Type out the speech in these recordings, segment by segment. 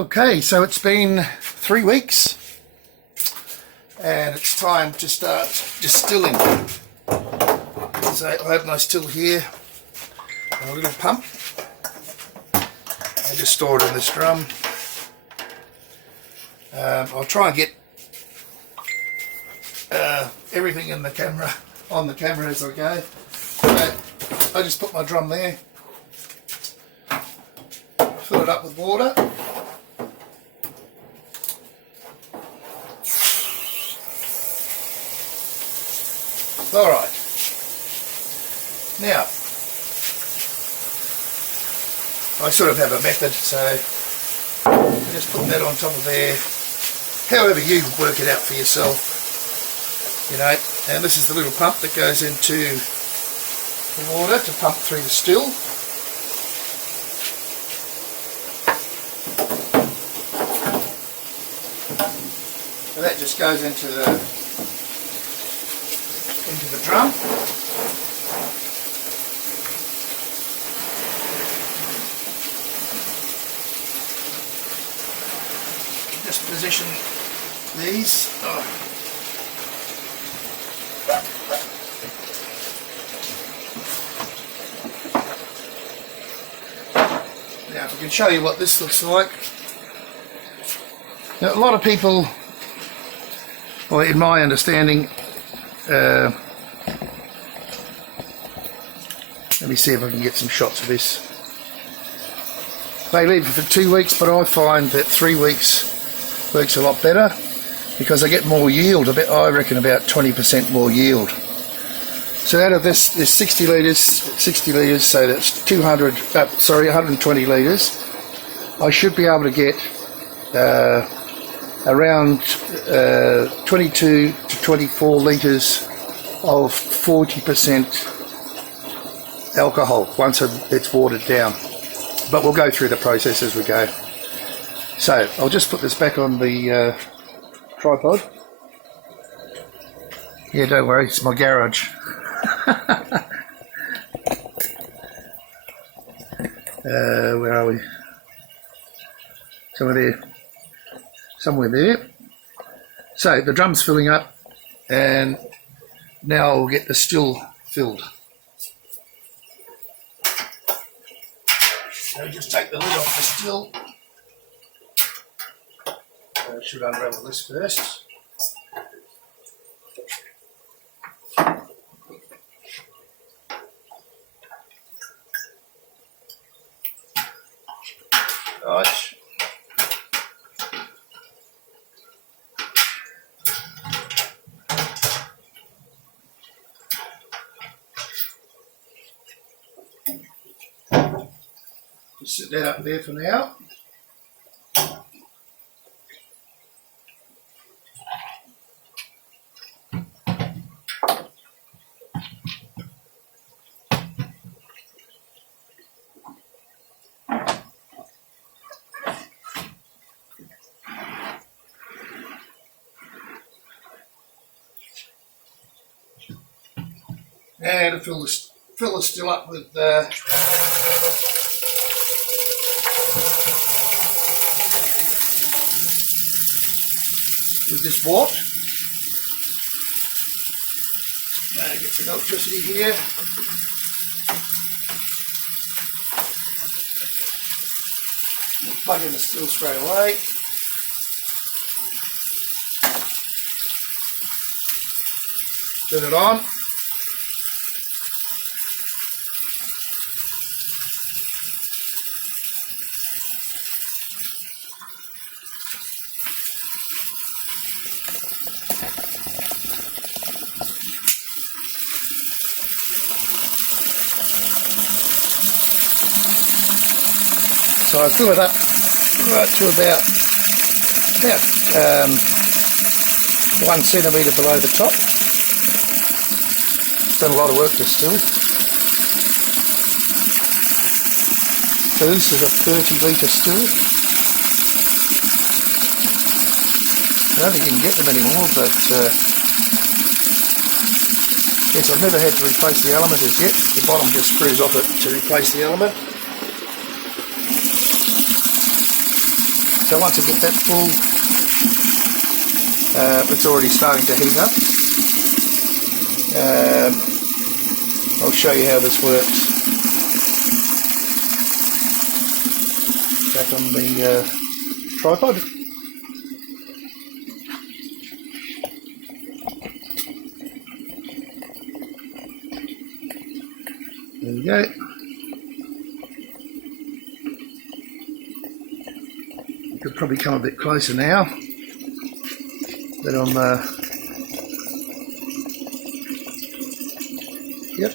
Okay, so it's been 3 weeks and it's time to start distilling. So I open my still here, a little pump. I just store it in this drum. I'll try and get everything in the camera, on the camera as I go. So I just put my drum there, fill it up with water. Alright, now I sort of have a method, so I just put that on top of there, however you work it out for yourself, you know. And this is the little pump that goes into the water to pump through the still. So that just goes into the drum. Just position these. Now, if I can show you what this looks like. Now, a lot of people, well, in my understanding, let me see if I can get some shots of this. They leave it for 2 weeks, but I find that 3 weeks works a lot better because I get more yield. I reckon about 20% more yield. So out of this, there's 60 litres, so that's 120 litres. I should be able to get around 22 to 24 litres of 40% alcohol once it's watered down, but we'll go through the process as we go. So I'll just put this back on the tripod. Yeah, don't worry, it's my garage. Where are we? Somewhere there. So the drum's filling up, and now I'll get the still filled. So just take the lid off the still. I should unravel this first. Right. Just sit that up there for now. And to fill the still up with this wort. Get some electricity here. We'll plug in the still straight away. Turn it on. So I fill it up right to about 1 centimetre below the top. It's done a lot of work to still. So this is a 30 litre still. I don't think you can get them anymore, but yes, I've never had to replace the element as yet. The bottom just screws off it to replace the element. So once I get that full, it's already starting to heat up. I'll show you how this works. Back on the tripod. There we go. Could probably come a bit closer now, but I'm yep.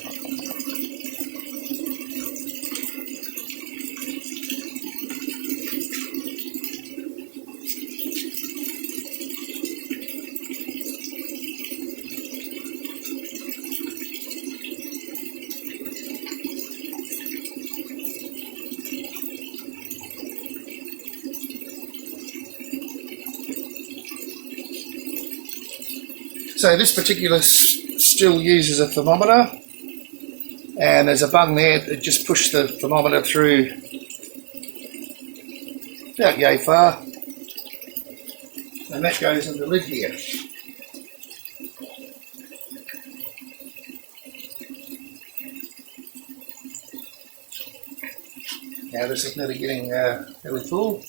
So this particular still uses a thermometer, and there's a bung there that just pushes the thermometer through about yay far, and that goes in the lid here. Now this is nearly getting really full.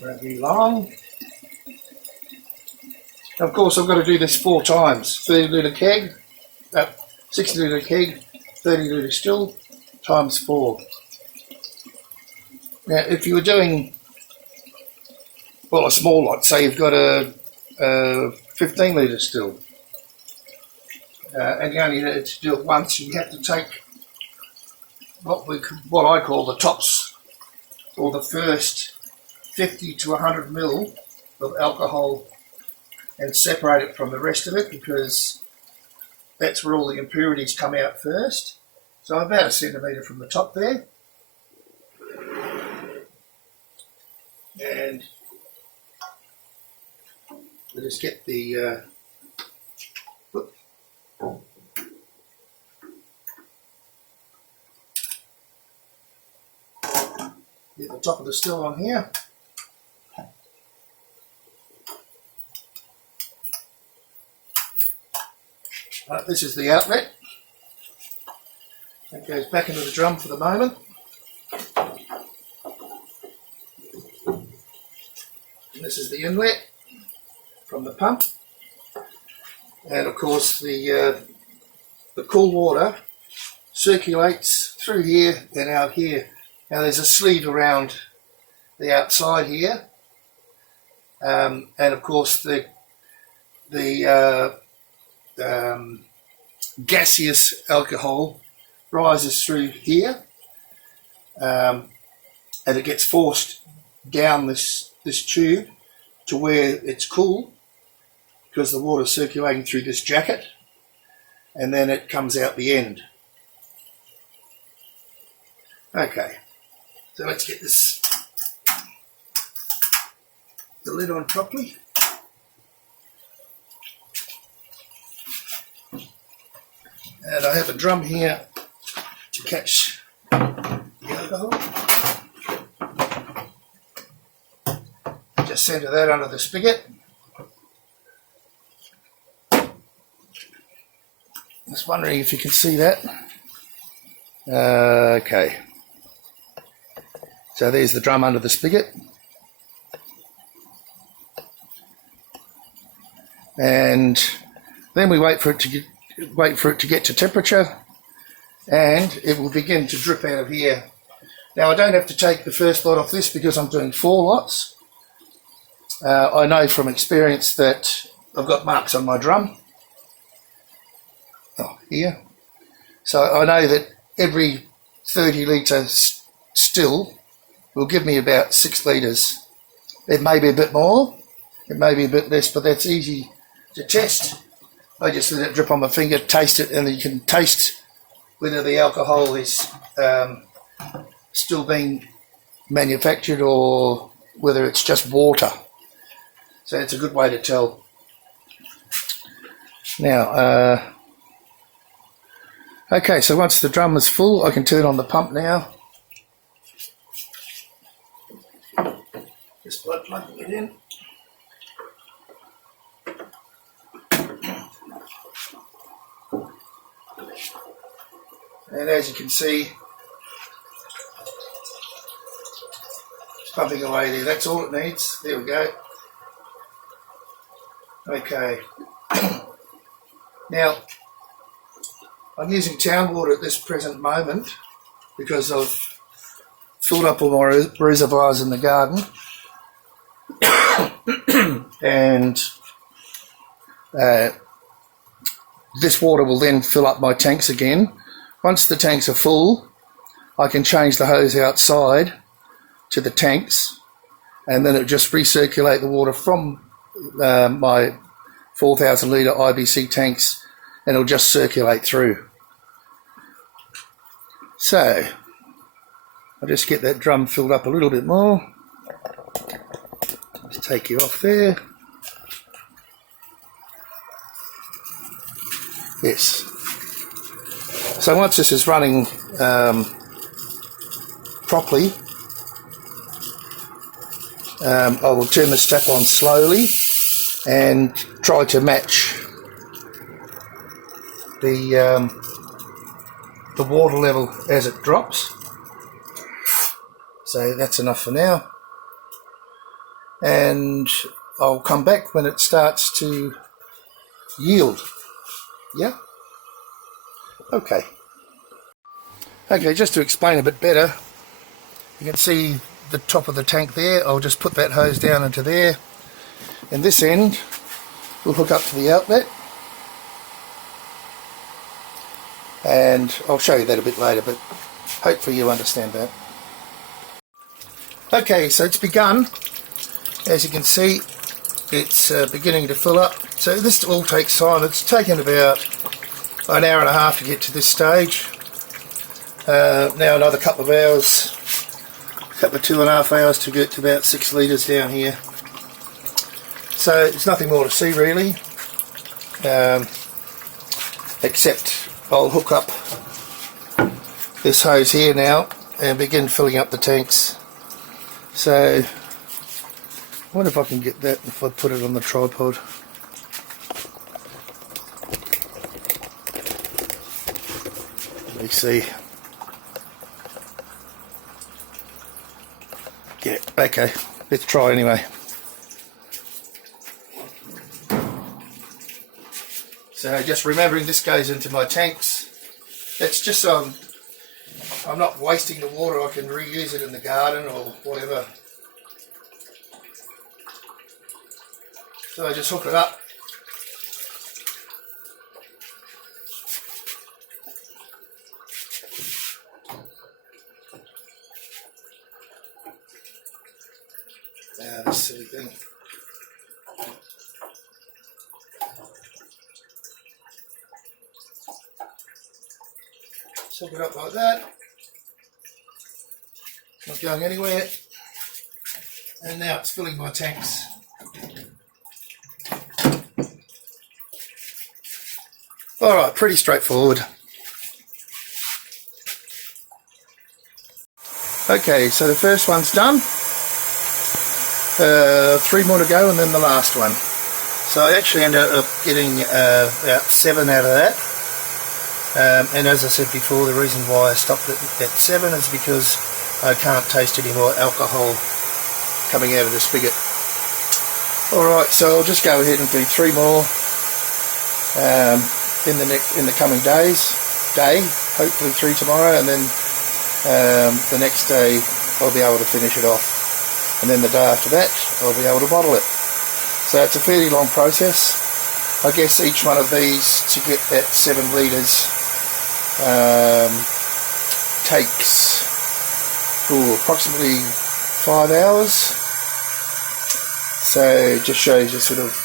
Won't be long. Of course, I've got to do this 4 times. 30 litre keg, 60 litre keg, 30 litre still, times 4. Now, if you were doing, well, a small lot, say you've got a 15 litre still, and you only need to do it once, you have to take what I call the tops, or the first 50 to 100 ml of alcohol, and separate it from the rest of it, because that's where all the impurities come out first. So I'm about 1 centimetre from the top there. And we'll just get the get the top of the still on here. This is the outlet. That goes back into the drum for the moment. And this is the inlet from the pump. And of course the cool water circulates through here and out here. Now there's a sleeve around the outside here, and of course the gaseous alcohol rises through here, and it gets forced down this tube to where it's cool, because the water's circulating through this jacket, and then it comes out the end. Okay, so let's get the lid on properly. And I have a drum here to catch the alcohol. Just centre that under the spigot. Just wondering if you can see that. Okay. So there's the drum under the spigot. And then we wait for it to get to temperature, and it will begin to drip out of here. Now I don't have to take the first lot off this because I'm doing 4 lots. I know from experience that I've got marks on my drum. Oh, here. So I know that every 30 litre still will give me about 6 litres. It may be a bit more, it may be a bit less, but that's easy to test. I just let it drip on my finger, taste it, and you can taste whether the alcohol is still being manufactured or whether it's just water. So it's a good way to tell. Now, Okay, so once the drum is full, I can turn on the pump now. Just by plugging it in. And as you can see, it's pumping away there. That's all it needs. There we go. Okay. Now, I'm using town water at this present moment because I've filled up all my reservoirs in the garden. And this water will then fill up my tanks again. Once the tanks are full, I can change the hose outside to the tanks, and then it'll just recirculate the water from my 4,000 litre IBC tanks, and it'll just circulate through. So I'll just get that drum filled up a little bit more. Just take you off there. Yes. So once this is running properly, I will turn the tap on slowly and try to match the water level as it drops. So that's enough for now. And I'll come back when it starts to yield. Yeah? Okay. Okay, just to explain a bit better, you can see the top of the tank there. I'll just put that hose down into there. And this end will hook up to the outlet. And I'll show you that a bit later, but hopefully you understand that. Okay, so it's begun. As you can see, it's beginning to fill up. So this all takes time. It's taken about an hour and a half to get to this stage. Now another couple of hours, a couple of 2.5 hours to get to about 6 litres down here. So there's nothing more to see really, except I'll hook up this hose here now and begin filling up the tanks. So I wonder if I can get that if I put it on the tripod. Let me see. Yeah, okay, let's try anyway. So just remembering this goes into my tanks. That's just so I'm not wasting the water. I can reuse it in the garden or whatever. So I just hook it up. This silly thing. Just hook it up like that. Not going anywhere. And now it's filling my tanks. Alright, pretty straightforward. Okay, so the first one's done. 3 more to go and then the last one. So I actually ended up getting about 7 out of that. And as I said before, the reason why I stopped at 7 is because I can't taste any more alcohol coming out of the spigot. Alright, so I'll just go ahead and do 3 more in the coming days. Hopefully 3 tomorrow, and then the next day I'll be able to finish it off. And then the day after that, I'll be able to bottle it. So it's a fairly long process. I guess each one of these to get that 7 litres takes approximately 5 hours. So it just shows you sort of,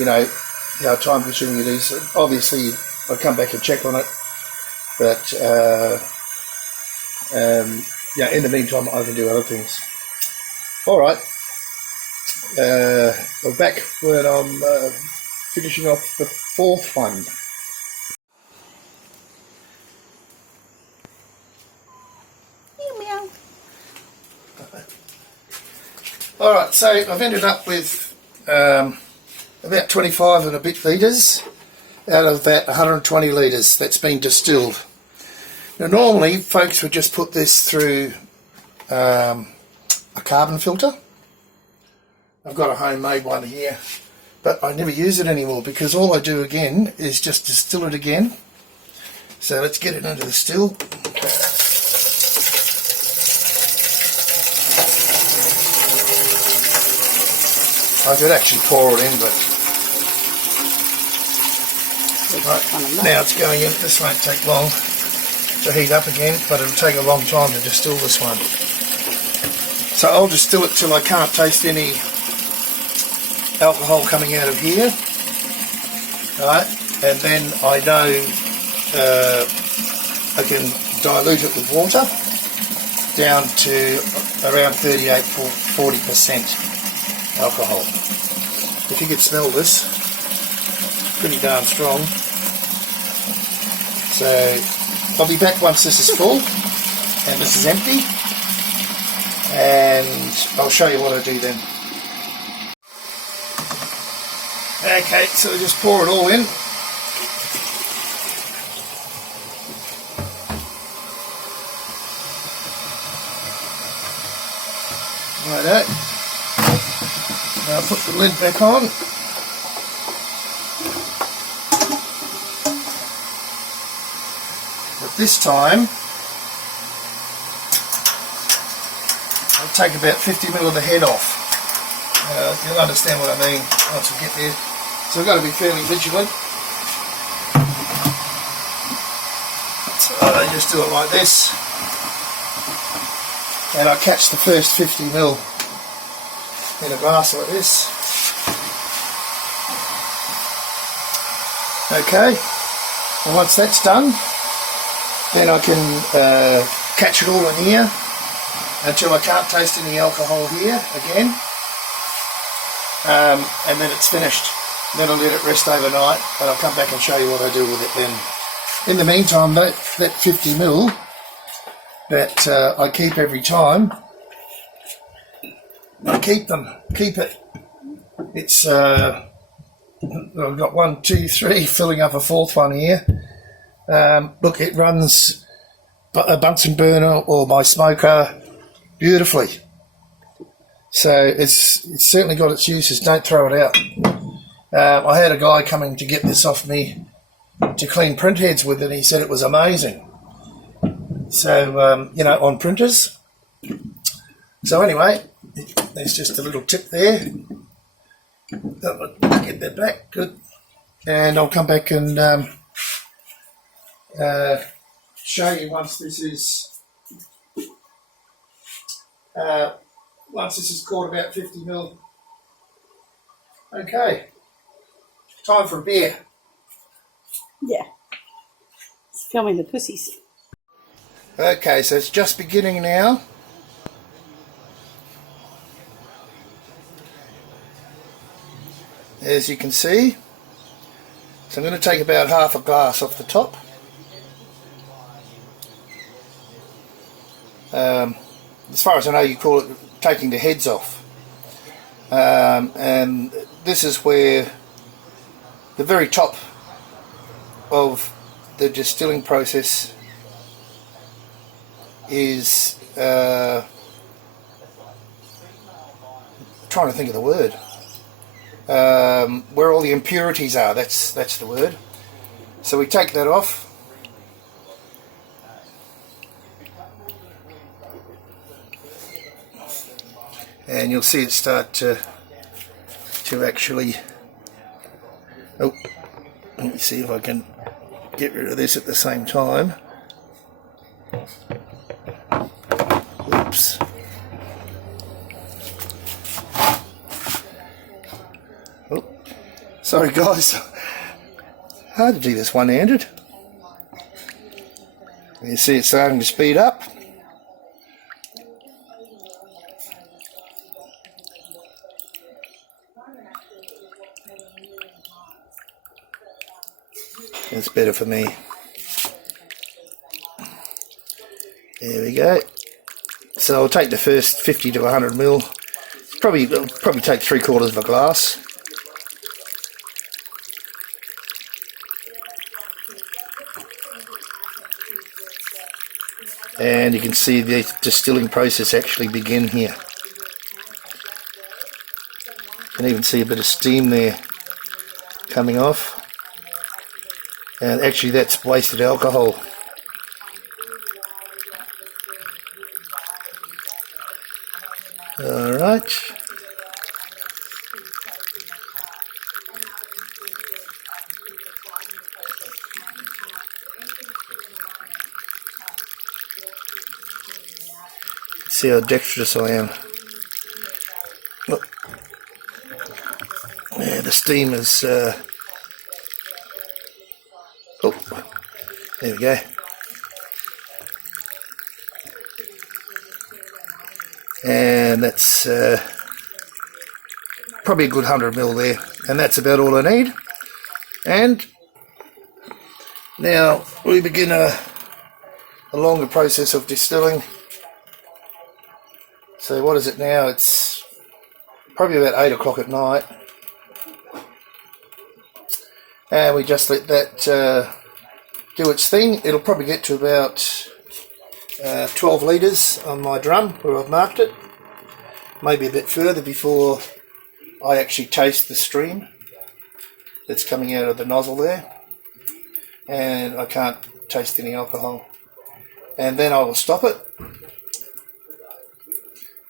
you know, how time consuming it is. Obviously, I'll come back and check on it. But, yeah, in the meantime, I can do other things. Alright, we're back when I'm finishing off the 4th one. Alright, so I've ended up with about 25 and a bit litres out of that 120 litres that's been distilled. Now normally folks would just put this through a carbon filter. I've got a homemade one here, but I never use it anymore because all I do again is just distill it again. So let's get it into the still. I could actually pour it in, but right, now it's going in. This won't take long to heat up again, but it'll take a long time to distill this one. So I'll distill it till I can't taste any alcohol coming out of here, right? And then I know I can dilute it with water down to around 38–40% alcohol. If you could smell this, pretty darn strong. So I'll be back once this is full and this is empty, and I'll show you what I do then. Okay, so just pour it all in. Righto. Now put the lid back on. But this time, I'll take about 50ml of the head off. You'll understand what I mean once we get there. So I've got to be fairly vigilant. So I just do it like this, and I catch the first 50ml in a glass like this. Okay, and once that's done, then I can catch it all in here until I can't taste any alcohol here again, and then it's finished. Then I'll let it rest overnight, and I'll come back and show you what I do with it then. In the meantime, that 50ml that I keep every time, I keep it. It's I've got 1, 2, 3, filling up a fourth one here. Look, it runs a Bunsen burner or my smoker beautifully. So it's certainly got its uses. Don't throw it out. I had a guy coming to get this off me to clean print heads with it, and he said it was amazing. So, you know, on printers. So anyway, there's just a little tip there. Get that back, good. And I'll come back and show you once this is caught about 50ml. Okay. Time for a beer. Yeah. It's filming the pussies. Okay, so it's just beginning now. As you can see. So I'm going to take about half a glass off the top. As far as I know, you call it taking the heads off. And this is where the very top of the distilling process is trying to think of the word, where all the impurities are. That's the word. So we take that off, and you'll see it start to actually, oh, let me see if I can get rid of this at the same time. Oops. Oh, sorry guys, hard to do this one-handed. You see it's starting to speed up. It's better for me. There we go. So I'll take the first 50 to 100 ml It'll probably take 3/4 of a glass. And you can see the distilling process actually begin here. You can even see a bit of steam there coming off. And actually that's wasted alcohol. Alright. See how dexterous I am. Look. Yeah, the steam is... oh, there we go. And that's probably a good 100 ml there. And that's about all I need. And now we begin a longer process of distilling. So what is it now? It's probably about 8 o'clock at night. And we just let that do its thing. It'll probably get to about 12 litres on my drum where I've marked it. Maybe a bit further before I actually taste the stream that's coming out of the nozzle there. And I can't taste any alcohol. And then I will stop it.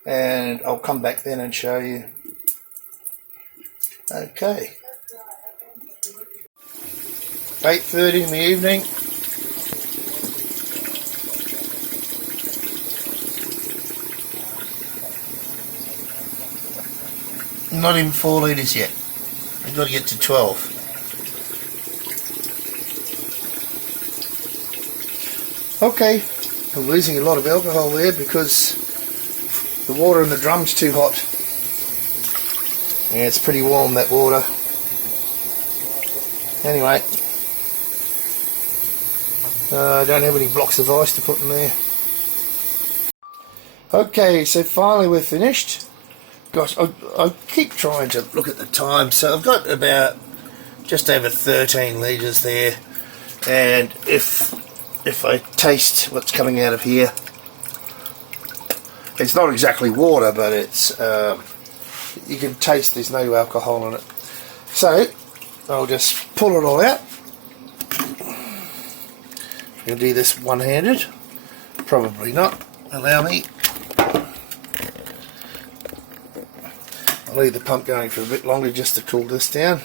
And I'll come back then and show you. Okay. 8:30 in the evening. Not even 4 litres yet. We've got to get to 12. Okay, I'm losing a lot of alcohol there because the water in the drum's too hot. Yeah, it's pretty warm, that water. Anyway, I don't have any blocks of ice to put in there. Okay, so finally we're finished. Gosh, I keep trying to look at the time, so I've got about just over 13 litres there, and if I taste what's coming out of here, it's not exactly water, but it's you can taste there's no alcohol in it. So I'll just pull it all out. I'll do this one-handed. Probably not. Allow me. I'll leave the pump going for a bit longer just to cool this down.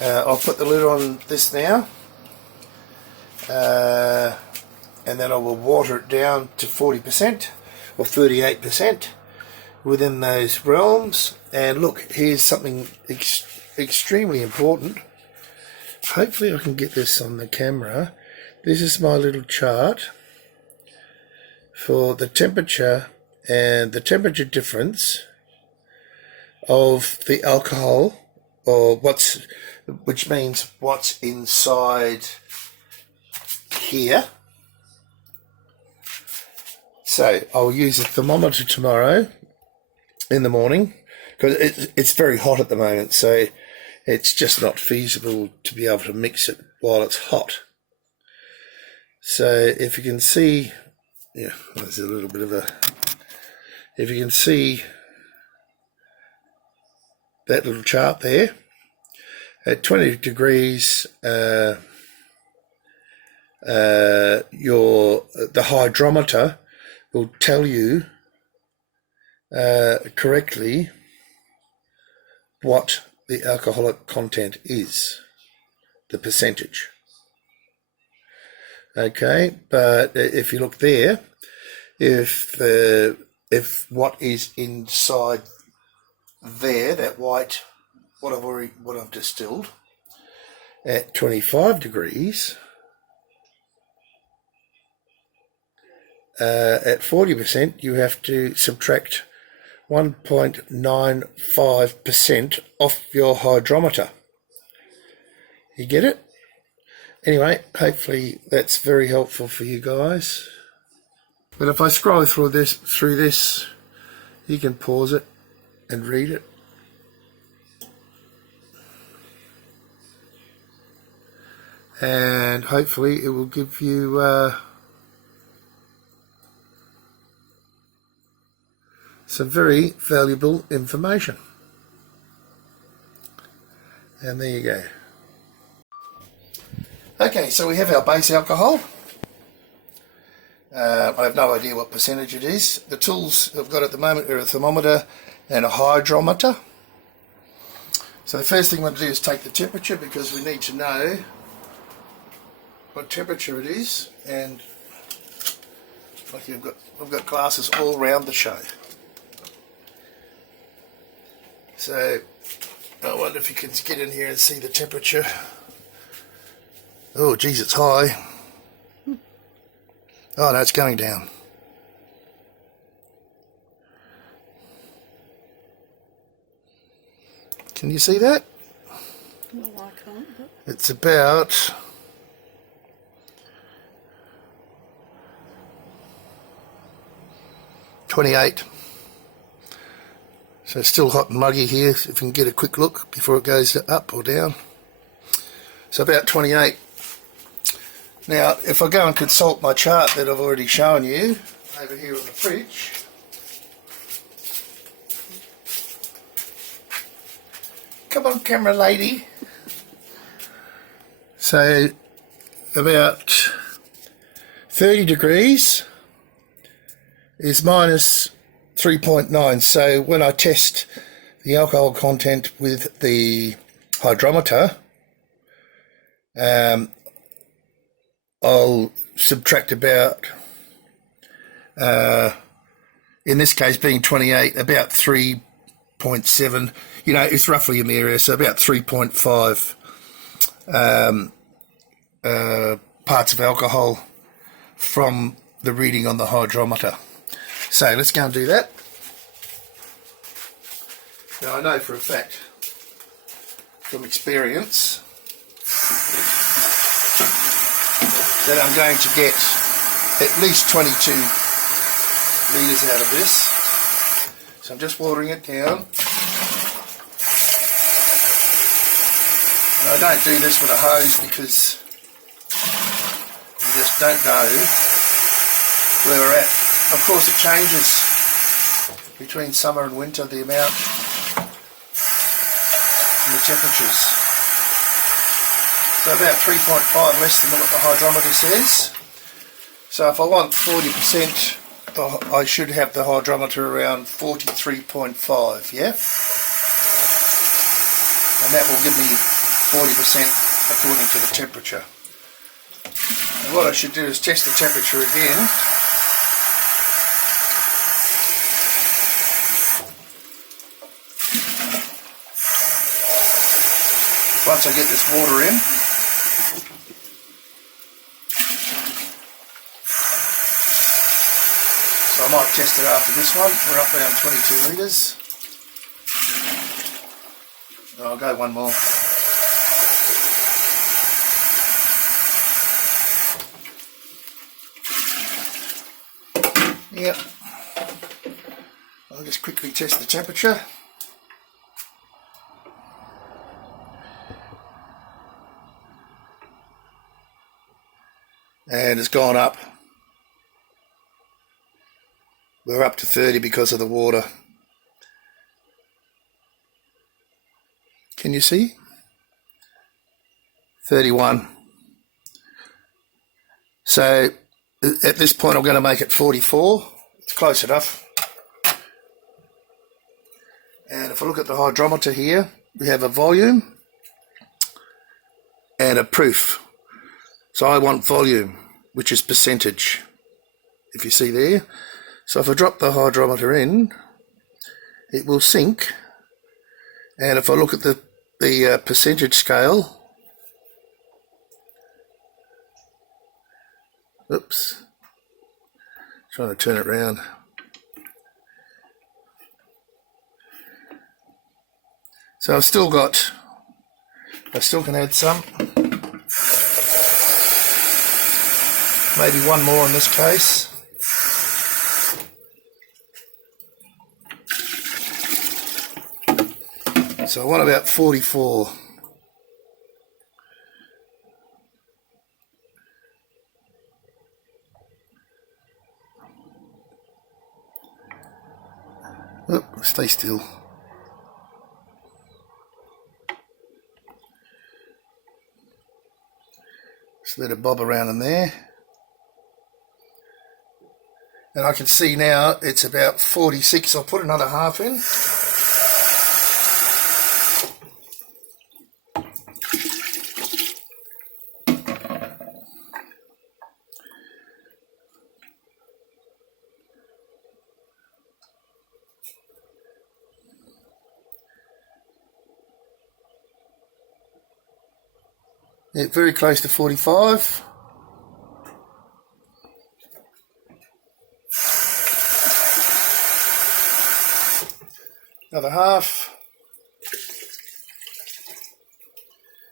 I'll put the lid on this now. And then I will water it down to 40% or 38% within those realms. And look, here's something extremely important. Hopefully I can get this on the camera. This is my little chart for the temperature and the temperature difference of the alcohol, or which means what's inside here. So I'll use a thermometer tomorrow in the morning because it's very hot at the moment, so it's just not feasible to be able to mix it while it's hot. So if you can see, yeah, there's a little bit of a, if you can see that little chart there, at 20 degrees, the hydrometer will tell you correctly what the alcoholic content is, the percentage. Okay, but if you look there, if what is inside there, that white, what I've distilled, at 25 degrees, at 40%, you have to subtract 1.95% off your hydrometer. You get it? Anyway, hopefully that's very helpful for you guys. But if I scroll through this, You can pause it and read it. And hopefully it will give you some very valuable information. And there you go. Okay, so we have our base alcohol. I have no idea what percentage it is. The tools I've got at the moment are a thermometer and a hydrometer. So the first thing I'm going to do is take the temperature, because we need to know what temperature it is. And like I've got glasses all round the show. So I wonder if you can get in here and see the temperature. Oh geez, it's high. Oh no, it's going down. Can you see that? No, I can't. But... It's about 28. So it's still hot and muggy here, if you can get a quick look before it goes up or down. So about 28. Now, if I go and consult my chart that I've already shown you over here on the fridge, come on camera lady. So about 30 degrees is minus 3.9. So when I test the alcohol content with the hydrometer, I'll subtract about, in this case being 28, about 3.7, you know, it's roughly in the area, so about 3.5 parts of alcohol from the reading on the hydrometer. So let's go and do that. Now I know for a fact, from experience, that I'm going to get at least 22 litres out of this. So I'm just watering it down. And I don't do this with a hose because you just don't know where we're at. Of course it changes between summer and winter, the amount and the temperatures. So about 3.5 less than what the hydrometer says. So if I want 40%, I should have the hydrometer around 43.5, yeah? And that will give me 40% according to the temperature. And what I should do is test the temperature again. Once I get this water in. So I might test it after this one. We're up around 22 litres. I'll go one more. Yep. I'll just quickly test the temperature. And it's gone up. We're up to 30 because of the water. Can you see? 31. So at this point I'm going to make it 44. It's close enough. And if I look at the hydrometer here, we have a volume and a proof. So I want volume, which is percentage, if you see there. So if I drop the hydrometer in, it will sync. And if I look at the percentage scale, oops, trying to turn it around. So I still can add some. Maybe one more in this case. So I want about 44. Oh, stay still. Just let it bob around in there. And I can see now it's about 46. I'll put another half in. Yeah, very close to 45. Another half.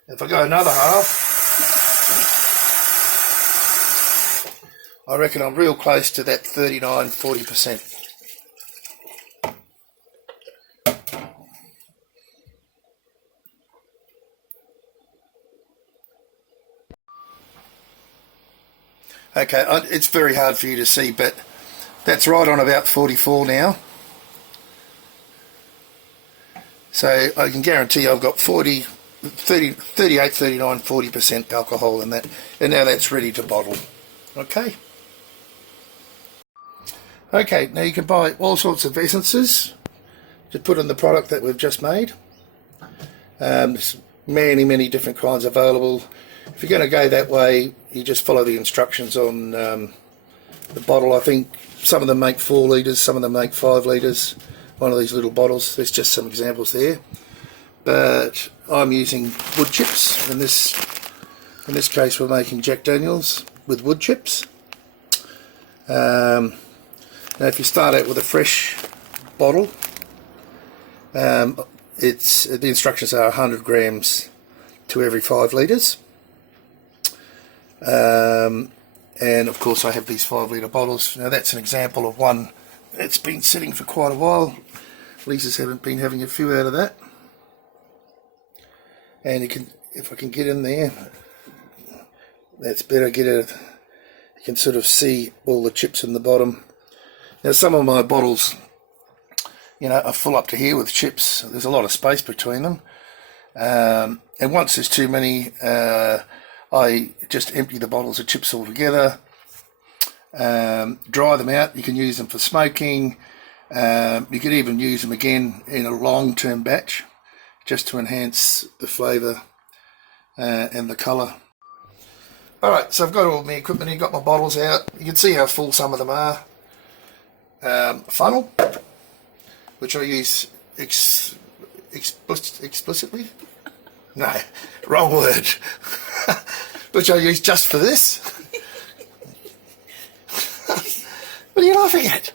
If I go another half, I reckon I'm real close to that 39–40%. Okay, it's very hard for you to see, but that's right on about 44 now. So I can guarantee I've got 38, 39, 40% alcohol in that, and now that's ready to bottle. Okay. Okay, now you can buy all sorts of essences to put in the product that we've just made. There's many different kinds available. If you're going to go that way, you just follow the instructions on the bottle. I think some of them make 4 litres, some of them make 5 litres. One of these little bottles. There's just some examples there. But I'm using wood chips. In this case, we're making Jack Daniels with wood chips. Now, if you start out with a fresh bottle, the instructions are 100 grams to every 5 litres. And of course I have these 5 litre bottles. Now that's an example of one that's been sitting for quite a while. Lisa's haven't been having a few out of that. And you can, if I can get in there, that's better. You can sort of see all the chips in the bottom. Now some of my bottles, you know, are full up to here with chips. There's a lot of space between them. And once there's too many, I just empty the bottles of chips altogether, dry them out. You can use them for smoking. You could even use them again in a long-term batch just to enhance the flavour and the colour. Alright, so I've got all my equipment here, got my bottles out. You can see how full some of them are. Funnel, which I use explicitly? No, wrong word. Which I use just for this. What are you laughing at?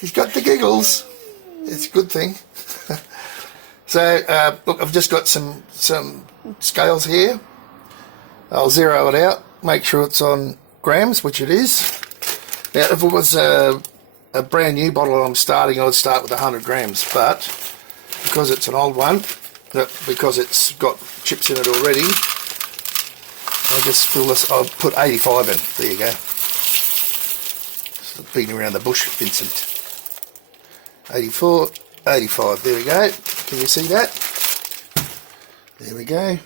He's got the giggles. It's a good thing. So, look, I've just got some scales here. I'll zero it out, make sure it's on grams, which it is. Now, if it was a brand new bottle I'm starting, I would start with 100 grams, but because it's an old one, because it's got chips in it already, I just fill this. I'll put 85 in. There you go. Just beating around the bush, Vincent. 84, 85. There we go. Can you see that? There we go.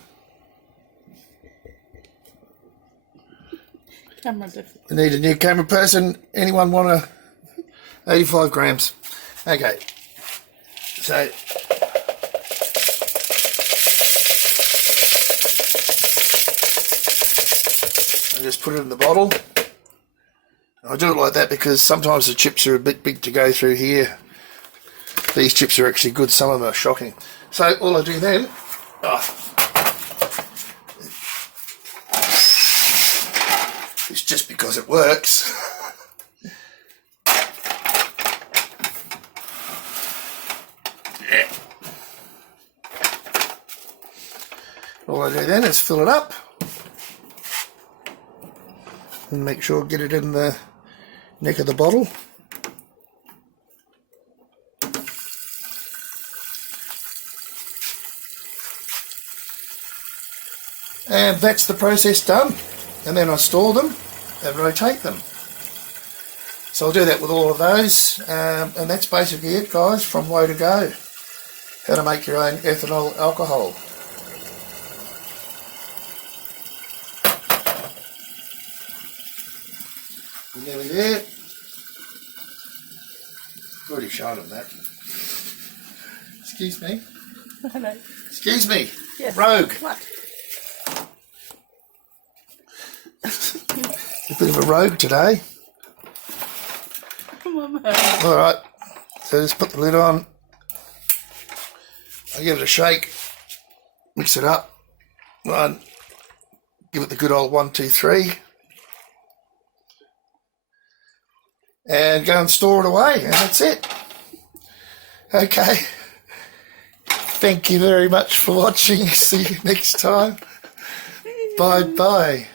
Camera different. We need a new camera person. Anyone want a 85 grams? Okay. So I just put it in the bottle. I do it like that because sometimes the chips are a bit big to go through here. These chips are actually good, some of them are shocking. So all I do then, it's just because it works. Yeah. All I do then is fill it up and make sure I get it in the neck of the bottle. And that's the process done. And then I store them and rotate them. So I'll do that with all of those. And that's basically it, guys, from Woe to Go. How to make your own ethanol alcohol. Nearly there. Already shown them that. Excuse me. Hello. Excuse me. Yes. Rogue. What? A bit of a rogue today. Alright. So just put the lid on. I'll give it a shake. Mix it up. One. Give it the good old 1, 2, 3. And go and store it away, and that's it. Okay. Thank you very much for watching. See you next time. Bye bye.